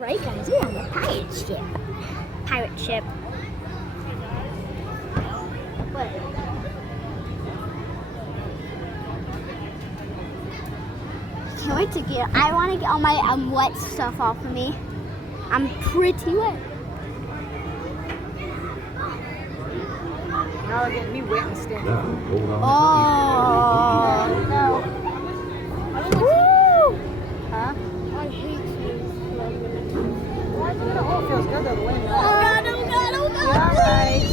Right, guys, we're on the pirate ship. Pirate ship. Can't wait to get. I want to get all my wet stuff off of me. I'm pretty wet. Now they're getting me wet and sticky. Oh no! Woo! Huh? I hate you. Oh, it feels good though. The wind. Oh God! Oh God! Oh God! Alright.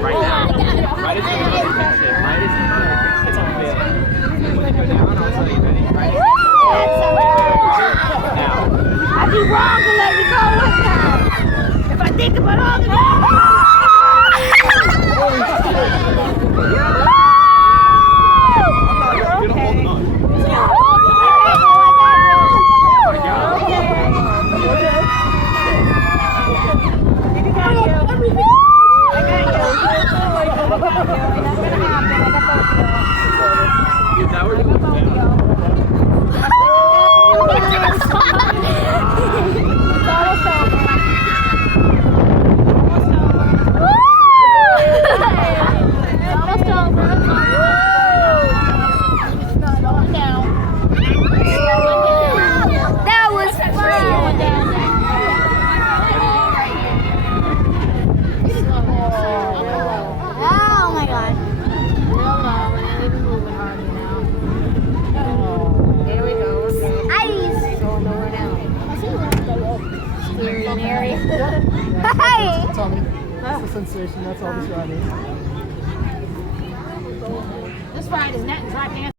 Right now. Right as you go. Right as you go. It's on fail. When you go down, I'll tell you ready. Right as you go. Now. I'd be wrong to let you go like that. If I think about all the Tommy, that's the sensation. That's all this ride is. This ride is net and dry pants.